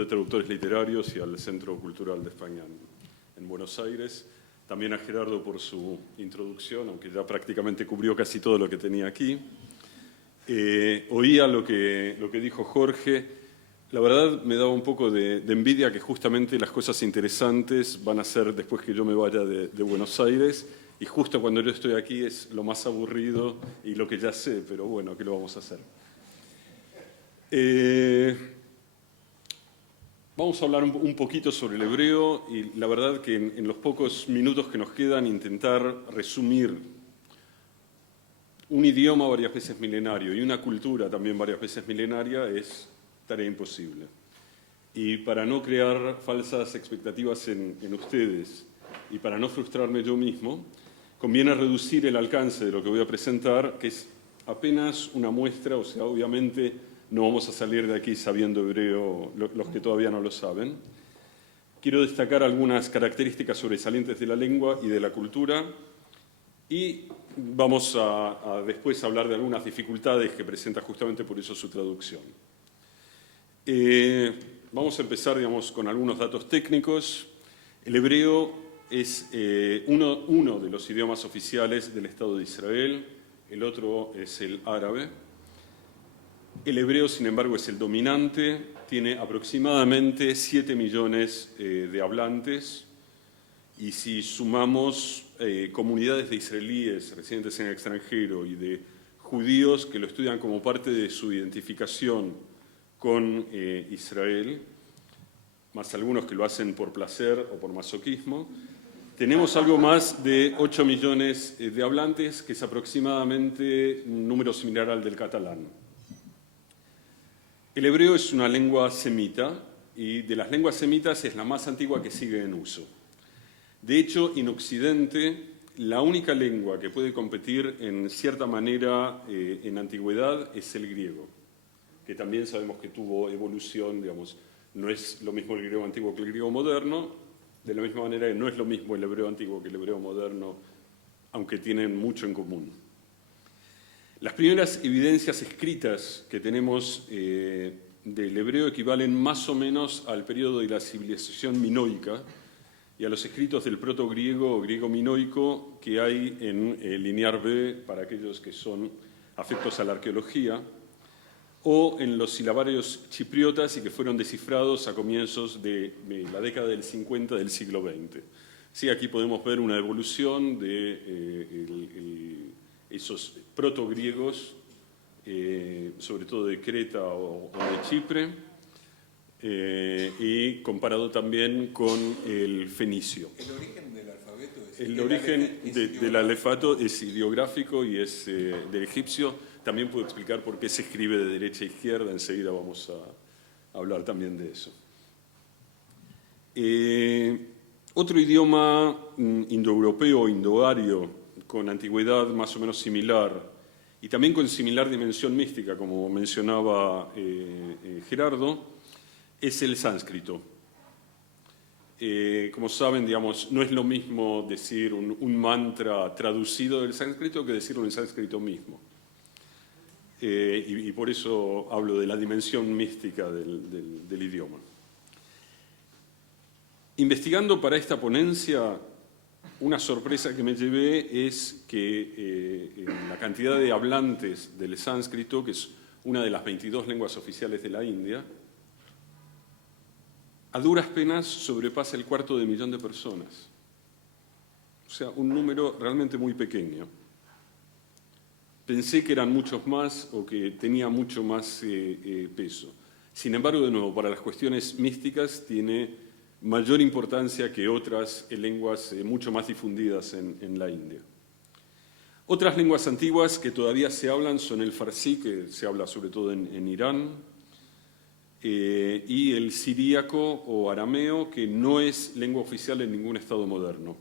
de Traductores Literarios y al Centro Cultural de España en Buenos Aires. También a Gerardo por su introducción, aunque ya prácticamente cubrió casi todo lo que tenía aquí. Oía lo que dijo Jorge. La verdad me daba un poco de envidia que justamente las cosas interesantes van a ser después que yo me vaya de Buenos Aires, y justo cuando yo estoy aquí es lo más aburrido y lo que ya sé, pero bueno, ¿qué lo vamos a hacer? Vamos a hablar un poquito sobre el hebreo y la verdad que en los pocos minutos que nos quedan intentar resumir un idioma varias veces milenario y una cultura también varias veces milenaria es tarea imposible. Y para no crear falsas expectativas en ustedes y para no frustrarme yo mismo, conviene reducir el alcance de lo que voy a presentar, que es apenas una muestra, o sea, obviamente no vamos a salir de aquí sabiendo hebreo los que todavía no lo saben. Quiero destacar algunas características sobresalientes de la lengua y de la cultura y vamos a después hablar de algunas dificultades que presenta justamente por eso su traducción. Vamos a empezar, digamos, con algunos datos técnicos. El hebreo es uno de los idiomas oficiales del Estado de Israel, el otro es el árabe. El hebreo, sin embargo, es el dominante, tiene aproximadamente 7 millones de hablantes, y si sumamos comunidades de israelíes residentes en el extranjero y de judíos que lo estudian como parte de su identificación con Israel, más algunos que lo hacen por placer o por masoquismo, tenemos algo más de 8 millones de hablantes, que es aproximadamente un número similar al del catalán. El hebreo es una lengua semita y de las lenguas semitas es la más antigua que sigue en uso. De hecho, en Occidente, la única lengua que puede competir en cierta manera en antigüedad es el griego, que también sabemos que tuvo evolución, digamos, no es lo mismo el griego antiguo que el griego moderno, de la misma manera que no es lo mismo el hebreo antiguo que el hebreo moderno, aunque tienen mucho en común. Las primeras evidencias escritas que tenemos del hebreo equivalen más o menos al periodo de la civilización minoica y a los escritos del protogriego o griego minoico que hay en Linear B, para aquellos que son afectos a la arqueología, o en los silabarios chipriotas y que fueron descifrados a comienzos de la década del 50 del siglo XX. Sí, aquí podemos ver una evolución de esos protogriegos, sobre todo de Creta o de Chipre, y comparado también con el fenicio. ¿El origen del alfabeto es el origen del alfabeto es ideográfico y es del egipcio. También puedo explicar por qué se escribe de derecha a izquierda, enseguida vamos a hablar también de eso. Otro idioma indoeuropeo o indoario con antigüedad más o menos similar y también con similar dimensión mística, como mencionaba Gerardo, es el sánscrito. Como saben, digamos, no es lo mismo decir un mantra traducido del sánscrito que decirlo en sánscrito mismo. Y por eso hablo de la dimensión mística del idioma. Investigando para esta ponencia, una sorpresa que me llevé es que la cantidad de hablantes del sánscrito, que es una de las 22 lenguas oficiales de la India, a duras penas sobrepasa el 250.000 de personas. O sea, un número realmente muy pequeño. Pensé que eran muchos más o que tenía mucho más peso. Sin embargo, de nuevo, para las cuestiones místicas tiene mayor importancia que otras lenguas mucho más difundidas en la India. Otras lenguas antiguas que todavía se hablan son el farsí, que se habla sobre todo en Irán, y el siríaco o arameo, que no es lengua oficial en ningún estado moderno.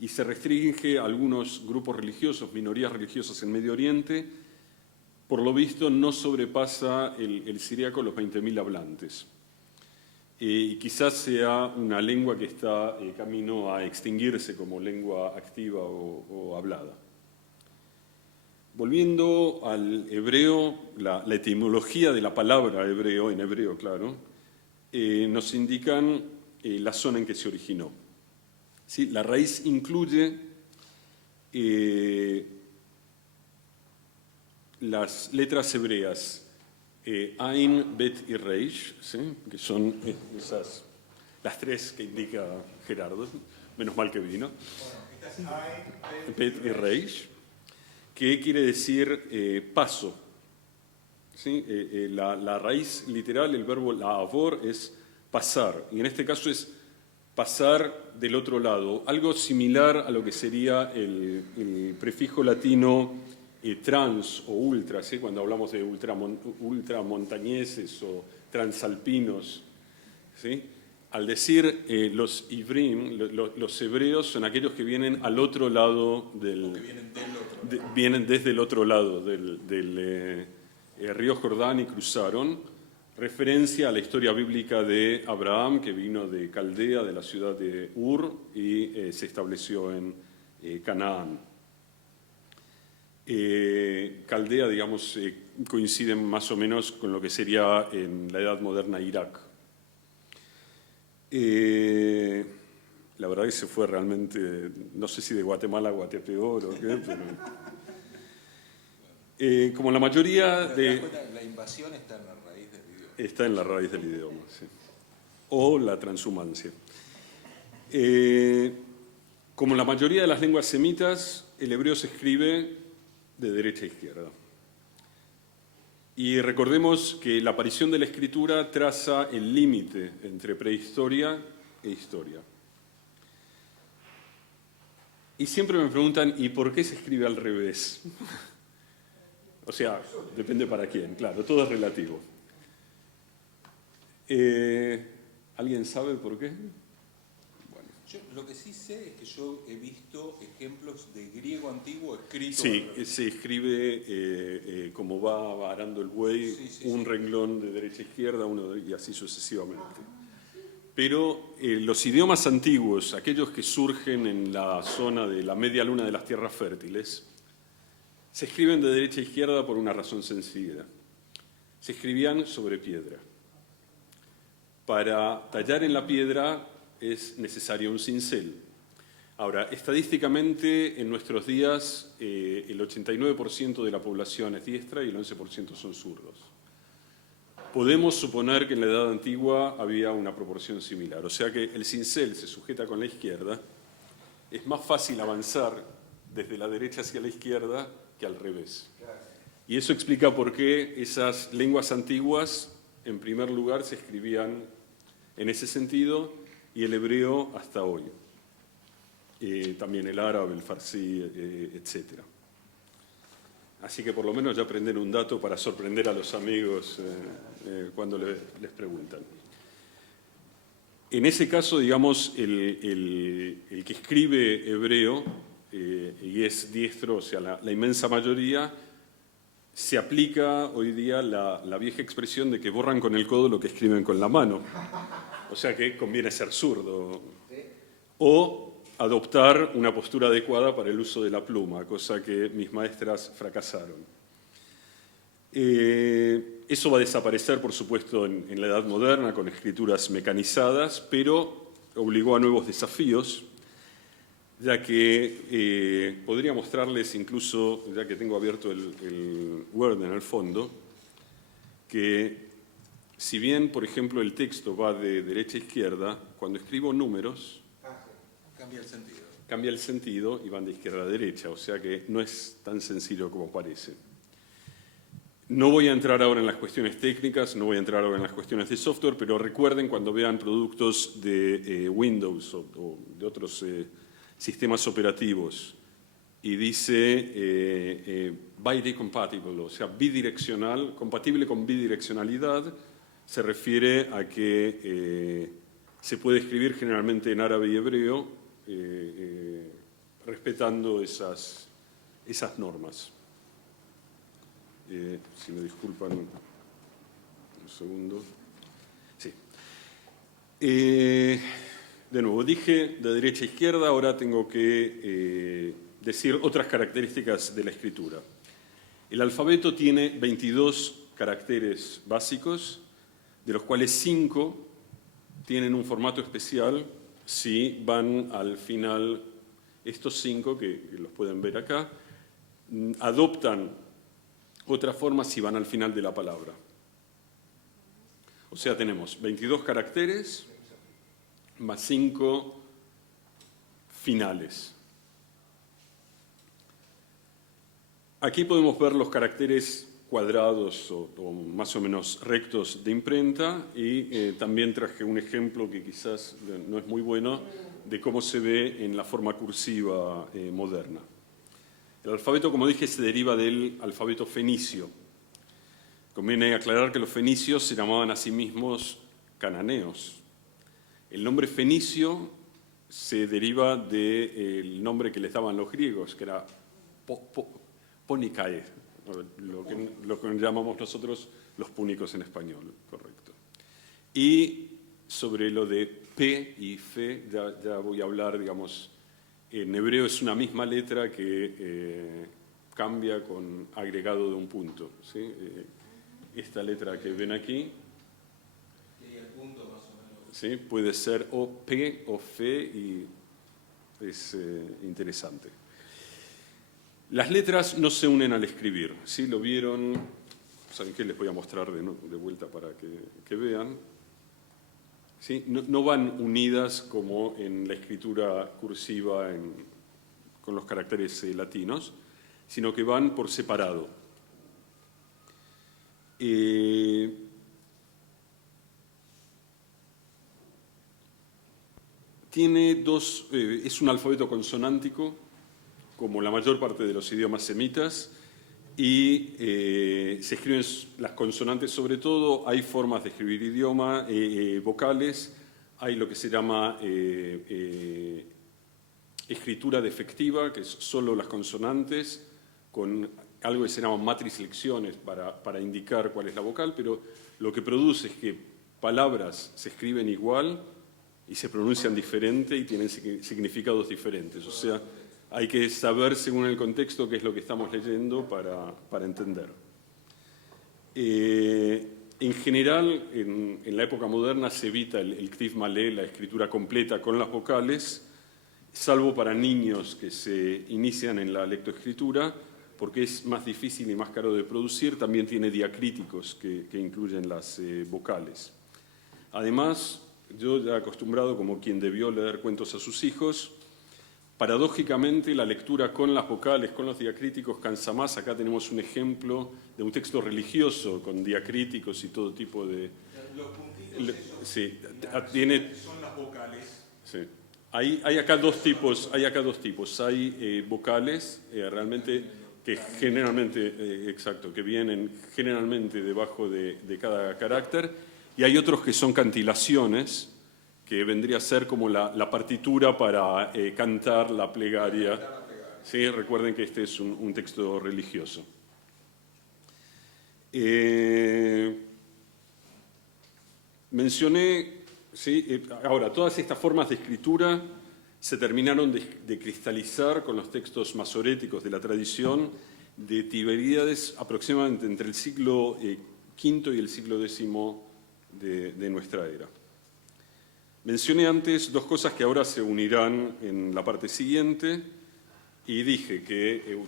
Y se restringe a algunos grupos religiosos, minorías religiosas en Medio Oriente. Por lo visto no sobrepasa el siríaco los 20.000 hablantes. Y quizás sea una lengua que está camino a extinguirse como lengua activa o hablada. Volviendo al hebreo, la etimología de la palabra hebreo, en hebreo, claro, nos indican la zona en que se originó. ¿Sí? La raíz incluye las letras hebreas Ain, Bet y Reish, ¿sí? Que son las tres que indica Gerardo, menos mal que vino. Bet y Reish, que quiere decir paso. ¿Sí? La raíz literal, el verbo la'avor, es pasar, y en este caso es pasar del otro lado, algo similar a lo que sería el prefijo latino trans o ultra, ¿sí? Cuando hablamos de ultramontañeses o transalpinos, ¿sí? Al decir los ivrim, los hebreos son aquellos que vienen al otro lado vienen desde el otro lado del río Jordán y cruzaron, referencia a la historia bíblica de Abraham, que vino de Caldea, de la ciudad de Ur, y se estableció en Canaán. Caldea, digamos, coincide más o menos con lo que sería en la Edad Moderna Irak. La verdad que se fue realmente, no sé si de Guatemala a Guatepeor o qué, pero... como la mayoría de... La invasión está en la raíz del idioma. Está en la raíz del idioma, sí. O la transhumancia. Como la mayoría de las lenguas semitas, el hebreo se escribe de derecha a izquierda. Y recordemos que la aparición de la escritura traza el límite entre prehistoria e historia. Y siempre me preguntan, ¿y por qué se escribe al revés? O sea, depende para quién, claro, todo es relativo. ¿Alguien sabe por qué? Bueno. Yo lo que sí sé es que yo he visto ejemplos de griego antiguo escrito. Sí, se escribe como va arando el buey, un renglón de derecha a izquierda, y así sucesivamente. Pero los idiomas antiguos, aquellos que surgen en la zona de la media luna de las tierras fértiles, se escriben de derecha a izquierda por una razón sencilla. Se escribían sobre piedra. Para tallar en la piedra es necesario un cincel. Ahora, estadísticamente, en nuestros días, el 89% de la población es diestra y el 11% son zurdos. Podemos suponer que en la Edad Antigua había una proporción similar. O sea que el cincel se sujeta con la izquierda. Es más fácil avanzar desde la derecha hacia la izquierda que al revés. Y eso explica por qué esas lenguas antiguas, en primer lugar, se escribían en ese sentido, y el hebreo hasta hoy. También el árabe, el farsí, etc. Así que por lo menos ya aprender un dato para sorprender a los amigos cuando les preguntan. En ese caso, digamos, el que escribe hebreo y es diestro, o sea, la inmensa mayoría, se aplica hoy día la vieja expresión de que borran con el codo lo que escriben con la mano. O sea que conviene ser zurdo. O adoptar una postura adecuada para el uso de la pluma, cosa que mis maestras fracasaron. Eso va a desaparecer, por supuesto, en la Edad Moderna, con escrituras mecanizadas, pero obligó a nuevos desafíos, ya que podría mostrarles incluso, ya que tengo abierto el Word en el fondo, que si bien, por ejemplo, el texto va de derecha a izquierda, cuando escribo números, cambia el sentido y van de izquierda a derecha, o sea que no es tan sencillo como parece. No voy a entrar ahora en las cuestiones técnicas, no voy a entrar ahora en las cuestiones de software, pero recuerden cuando vean productos de Windows o de otros sistemas operativos y dice bidirectional, o sea, bidireccional, compatible con bidireccionalidad, se refiere a que se puede escribir generalmente en árabe y hebreo, respetando esas normas. Si me disculpan un segundo. Sí. De nuevo, dije de derecha a izquierda, ahora tengo que decir otras características de la escritura. El alfabeto tiene 22 caracteres básicos, de los cuales 5 tienen un formato especial si van al final, estos 5 que los pueden ver acá, adoptan otra forma si van al final de la palabra. O sea, tenemos 22 caracteres más 5 finales. Aquí podemos ver los caracteres cuadrados o más o menos rectos de imprenta y también traje un ejemplo que quizás no es muy bueno de cómo se ve en la forma cursiva moderna. El alfabeto, como dije, se deriva del alfabeto fenicio. Conviene aclarar que los fenicios se llamaban a sí mismos cananeos. El nombre fenicio se deriva del nombre que les daban los griegos, que era Ponicae, lo que llamamos nosotros los púnicos en español, correcto. Y sobre lo de P y Fe, ya voy a hablar, digamos, en hebreo es una misma letra que cambia con agregado de un punto, ¿sí? Esta letra que ven aquí, ¿sí? Puede ser o P o Fe y es interesante. Las letras no se unen al escribir, ¿sí? Lo vieron, ¿saben qué? Les voy a mostrar de vuelta para que vean. ¿Sí? No van unidas como en la escritura cursiva con los caracteres latinos, sino que van por separado. Tiene dos, es un alfabeto consonántico, como la mayor parte de los idiomas semitas, y se escriben las consonantes sobre todo. Hay formas de escribir idioma, vocales, hay lo que se llama escritura defectiva, que es solo las consonantes, con algo que se llama matrislecciones para indicar cuál es la vocal, pero lo que produce es que palabras se escriben igual y se pronuncian diferente y tienen significados diferentes. O sea, hay que saber según el contexto qué es lo que estamos leyendo para entender. En general, en la época moderna se evita el Ktiv Malé, la escritura completa con las vocales, salvo para niños que se inician en la lectoescritura, porque es más difícil y más caro de producir. También tiene diacríticos que incluyen las vocales. Además, yo ya acostumbrado, como quien debió leer cuentos a sus hijos, paradójicamente la lectura con las vocales, con los diacríticos cansa más. Acá tenemos un ejemplo de un texto religioso con diacríticos y todo tipo de... Los puntitos sí, tiene... son las vocales. Sí. Hay acá dos tipos. Hay vocales realmente que generalmente, exacto, que vienen generalmente debajo de cada carácter, y hay otros que son cantilaciones, que vendría a ser como la partitura para cantar la plegaria. ¿Sí? Recuerden que este es un texto religioso. Mencioné, ¿sí? Ahora, todas estas formas de escritura se terminaron de cristalizar con los textos masoréticos de la tradición de Tiberíades aproximadamente entre el siglo V y el siglo X de nuestra era. Mencioné antes dos cosas que ahora se unirán en la parte siguiente, y dije que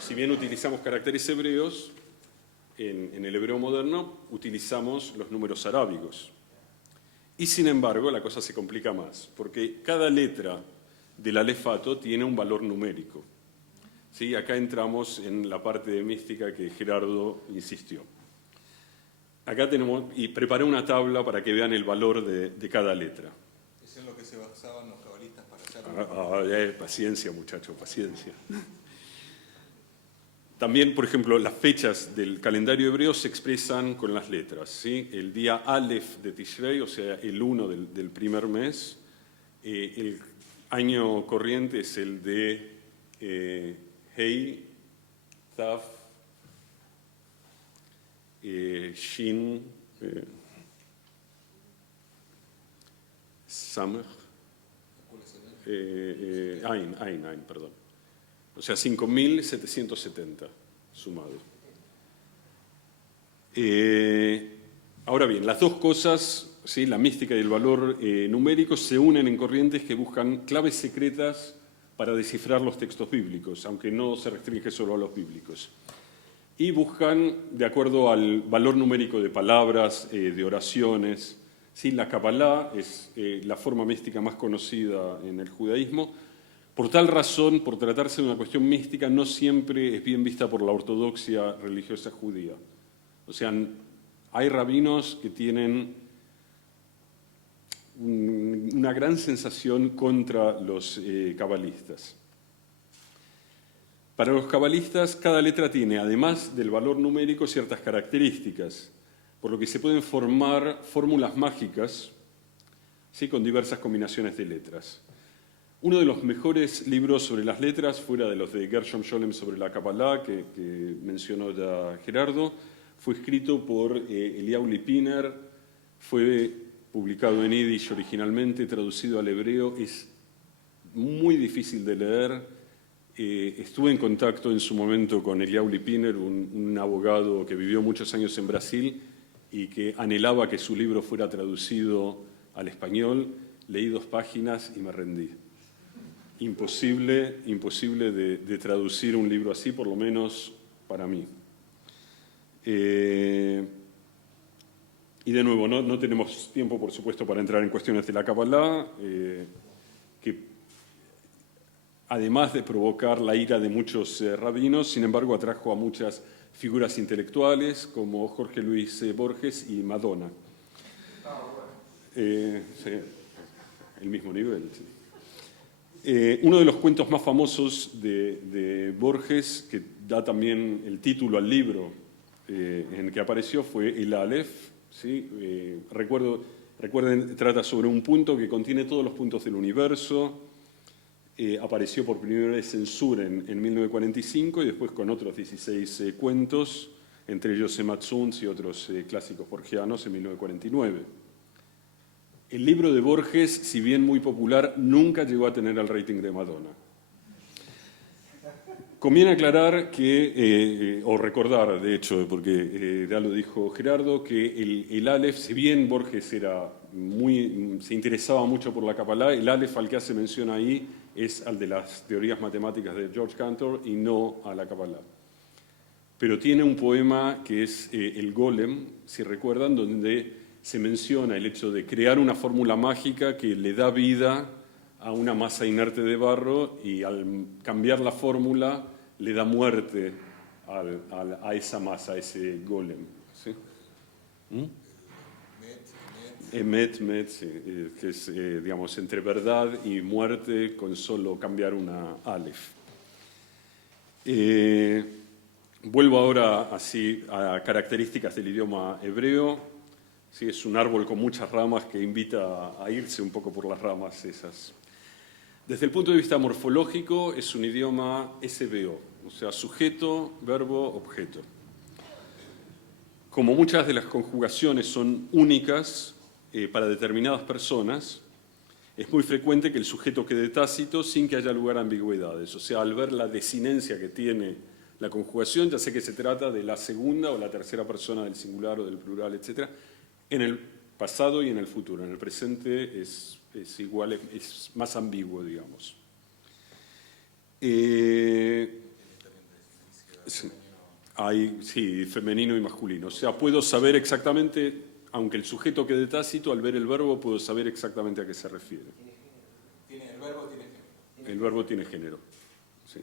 si bien utilizamos caracteres hebreos, en el hebreo moderno utilizamos los números arábigos. Y sin embargo, la cosa se complica más, porque cada letra del alefato tiene un valor numérico. ¿Sí? Acá entramos en la parte de mística que Gerardo insistió. Acá tenemos, y preparé una tabla para que vean el valor de cada letra. ¿Es en lo que se basaban los cabalistas para hacer? Paciencia, muchachos, paciencia. También, por ejemplo, las fechas del calendario hebreo se expresan con las letras, ¿sí? El día Aleph de Tishrei, o sea, el 1 del primer mes. El año corriente es el de Hei, Tav, Shin, Samech, Ain, perdón. O sea, 5.770 sumado. Ahora bien, las dos cosas ¿sí? La mística y el valor numérico se unen en corrientes que buscan claves secretas para descifrar los textos bíblicos, aunque no se restringe solo a los bíblicos. Y buscan, de acuerdo al valor numérico de palabras, de oraciones, ¿sí? La Kabbalah es la forma mística más conocida en el judaísmo. Por tal razón, por tratarse de una cuestión mística, no siempre es bien vista por la ortodoxia religiosa judía. O sea, hay rabinos que tienen una gran sensación contra los cabalistas. Para los cabalistas, cada letra tiene, además del valor numérico, ciertas características, por lo que se pueden formar fórmulas mágicas, ¿sí? Con diversas combinaciones de letras. Uno de los mejores libros sobre las letras, fuera de los de Gershom Scholem sobre la Kabbalah, que mencionó ya Gerardo, fue escrito por Eliyahu Lipiner, fue publicado en Yiddish originalmente, traducido al hebreo, es muy difícil de leer. Estuve en contacto en su momento con Eliyahu Lipiner, un abogado que vivió muchos años en Brasil y que anhelaba que su libro fuera traducido al español. Leí 2 páginas y me rendí. Imposible de traducir un libro así, por lo menos para mí. Y de nuevo, no tenemos tiempo, por supuesto, para entrar en cuestiones de la Kabbalah, que además de provocar la ira de muchos rabinos, sin embargo, atrajo a muchas figuras intelectuales como Jorge Luis Borges y Madonna. Sí, el mismo nivel. Sí. Uno de los cuentos más famosos de Borges, que da también el título al libro en que apareció, fue El Aleph. ¿Sí? Recuerden, trata sobre un punto que contiene todos los puntos del universo. Apareció por primera vez en Sur en 1945 y después con otros 16 cuentos, entre ellos Emma Zuntz y otros clásicos borgianos en 1949. El libro de Borges, si bien muy popular, nunca llegó a tener el rating de Madonna. Conviene aclarar que, o recordar, de hecho, porque ya lo dijo Gerardo, que el Aleph, si bien Borges se interesaba mucho por la Kabbalah, el Aleph al que hace mención ahí es al de las teorías matemáticas de George Cantor y no a la Kabbalah. Pero tiene un poema que es El Golem, si recuerdan, donde se menciona el hecho de crear una fórmula mágica que le da vida a una masa inerte de barro y al cambiar la fórmula le da muerte a esa masa, a ese golem. ¿Sí? Emet, que es, digamos, entre verdad y muerte con solo cambiar una Aleph. Vuelvo ahora así a características del idioma hebreo. Sí, es un árbol con muchas ramas que invita a irse un poco por las ramas esas. Desde el punto de vista morfológico, es un idioma SVO, o sea, sujeto, verbo, objeto. Como muchas de las conjugaciones son únicas para determinadas personas, es muy frecuente que el sujeto quede tácito sin que haya lugar a ambigüedades. O sea, al ver la desinencia que tiene la conjugación, ya sé que se trata de la segunda o la tercera persona del singular o del plural, etc., en el pasado y en el futuro. En el presente es igual, es más ambiguo, digamos. Sí, femenino y masculino. O sea, puedo saber exactamente, aunque el sujeto quede tácito, al ver el verbo puedo saber exactamente a qué se refiere. El verbo tiene género. El verbo tiene género, sí.